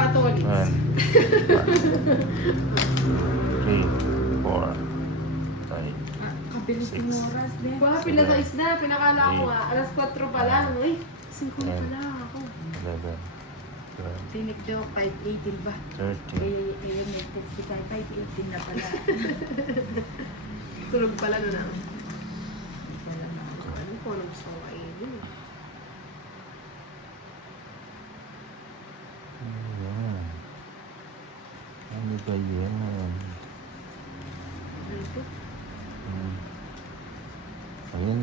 Catholics. 1, 3, 4, 5. Kabilis ng oras din. Baka pila sa isda, pinakala ko nga, alas 4 pa lang. Uy, 5 na pala ako. 11, 12, Tinik daw 5:18 ba? 13. Ayun, nag-text si Kai, 5:18 na pala. Tulog pala na na. Wala na. Ano ko, anong gusto ko kainin? Ayan. Ano ba yan? Ano to? Ayan.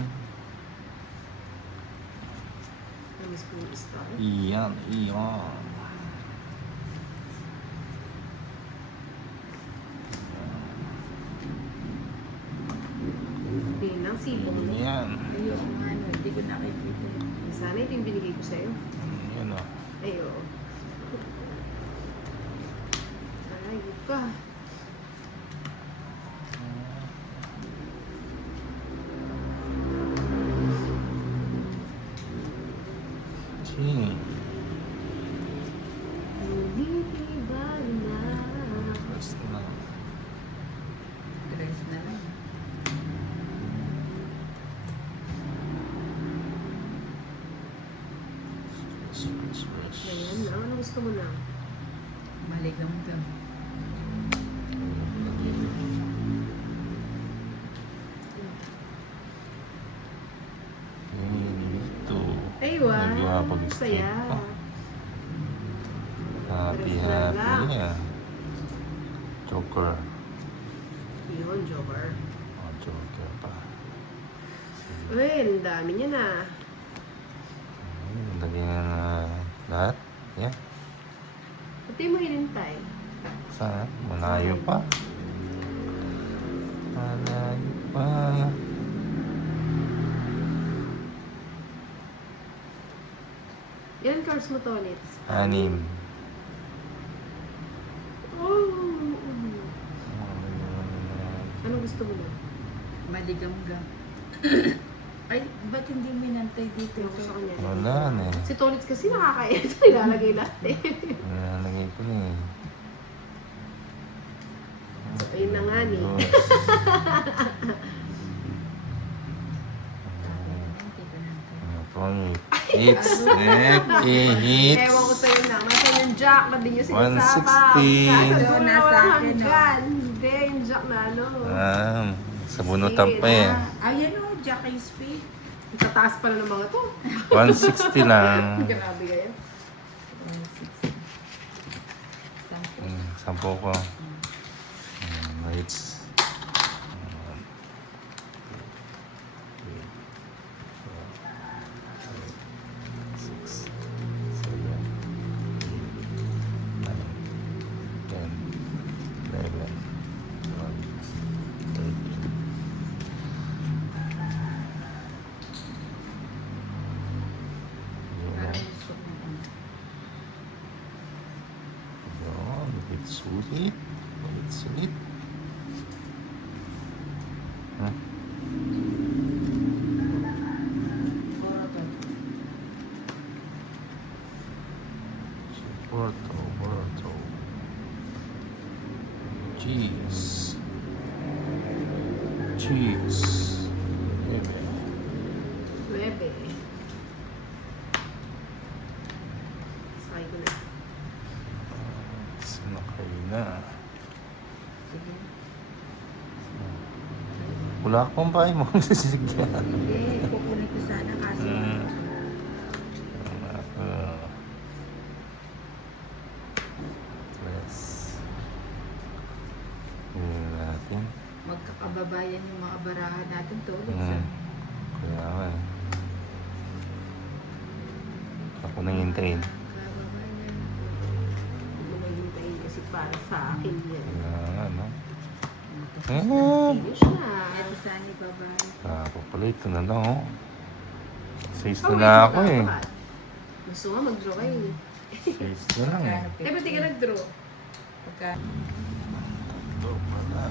Namiss ko yung star. Iyan, iyan. Hindi lang, sipong mo. Iyan. Ayoko nga, no, hindi ko nakikita. Sana ito yung binigay ko sa'yo. Ayan o. Ay, oo. Ay, pa. Ching. Umiiba na. Rest na. Dress na lang. Rest. Ayan na. Ano gusto mo na? Maligam-gam. Ito. Ay, wow. Nagpapag-stream Saya. pa. Happy, Rest na happy. lang. Yeah. Joker. Yun, Joker. Oh, Joker pa. Uy, ang dami niya na. Lagyan na lahat. Yeah. Pati mo hinintay. Saan? Malayo pa. Malayo pa. Ilan cards mo to, Nits? 6. Oh. Anong gusto mo na? Maligam-gam. Ay, ba't hindi mo inantay dito? Ano ko sa kanya? Wala na eh. Si Tonits kasi nakakaya ito. Ilalagay lahat eh. Nalagay ko na eh. So, ayun na nga ni. Hindi ko nantay. Hits. Hits. Ewan ko sa'yo na. Nasaan yung jack na di nyo sinasama? 160. Nasa Ito, dulo nasa ng akin, no? hanggan. Hindi, yung jack na ano. Sa bunutan pa eh. Ayan o, Jackie Speed. Ang tataas pala ng mga to. 160 lang. Grabe kayo. 10 10 ko. Hits. Parang gusto ko na. Sulit. Sulit. Porto. Cheese. Bebe. Sakay ko na. Sinakay na. Sige. Wala akong bahay mo sisigyan. Hindi, kukunin ko sana kaso. Natin. Magkakababayan yung mga barahan natin to. Kaya nga eh. Ako nang hintayin. Kababayan. Hindi mo nahintayin kasi para sa akin yan. Kaya nga, no? Finish na. Ito sana babae. Ako pala ito na lang, oh. 6 Oh, na na ako eh. Gusto nga mag-draw kayo eh. 6 na lang eh. Eh, ba't di ka nag-draw? Pagka, Ito pala.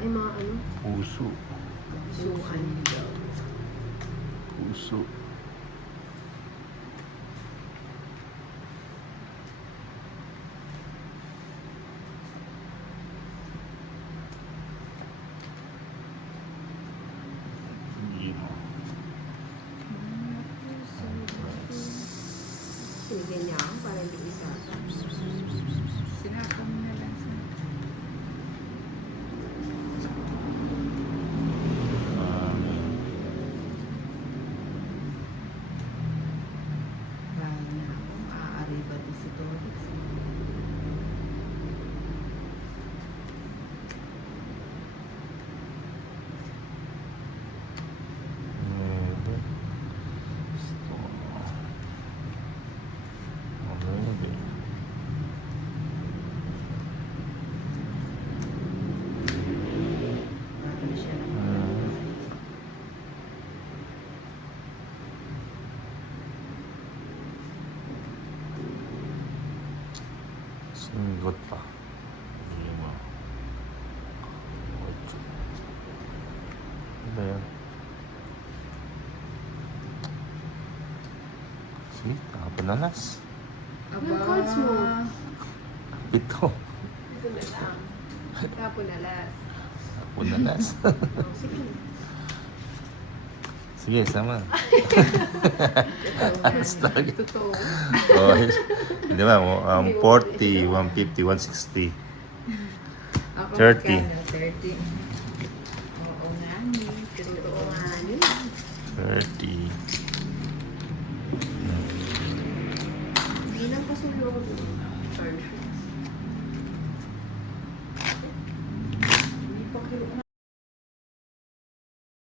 Ay, mga ano. Puso. Suan daw. Puso. Sinigyan niya ako para hindi isa. Sinaka mo na lang sa... Bahay na ako. Maaari ba ito si Torres? Parang siya lang. Sinigot pa. 5. 8. Ano yan? See? Nakapunalas. Anong cards mo? 7. Ito na lang. Tapon na last. Nakapunalas. Oh, sige. Sige, sama. Hashtag. Totoo. Oh, di ba? 40, 150, 160. Ako 30. magkano? 30. Oo nga ni. Totoo nga yun. 30. Hindi lang pasulong. Charge. Hindi pa kilo na.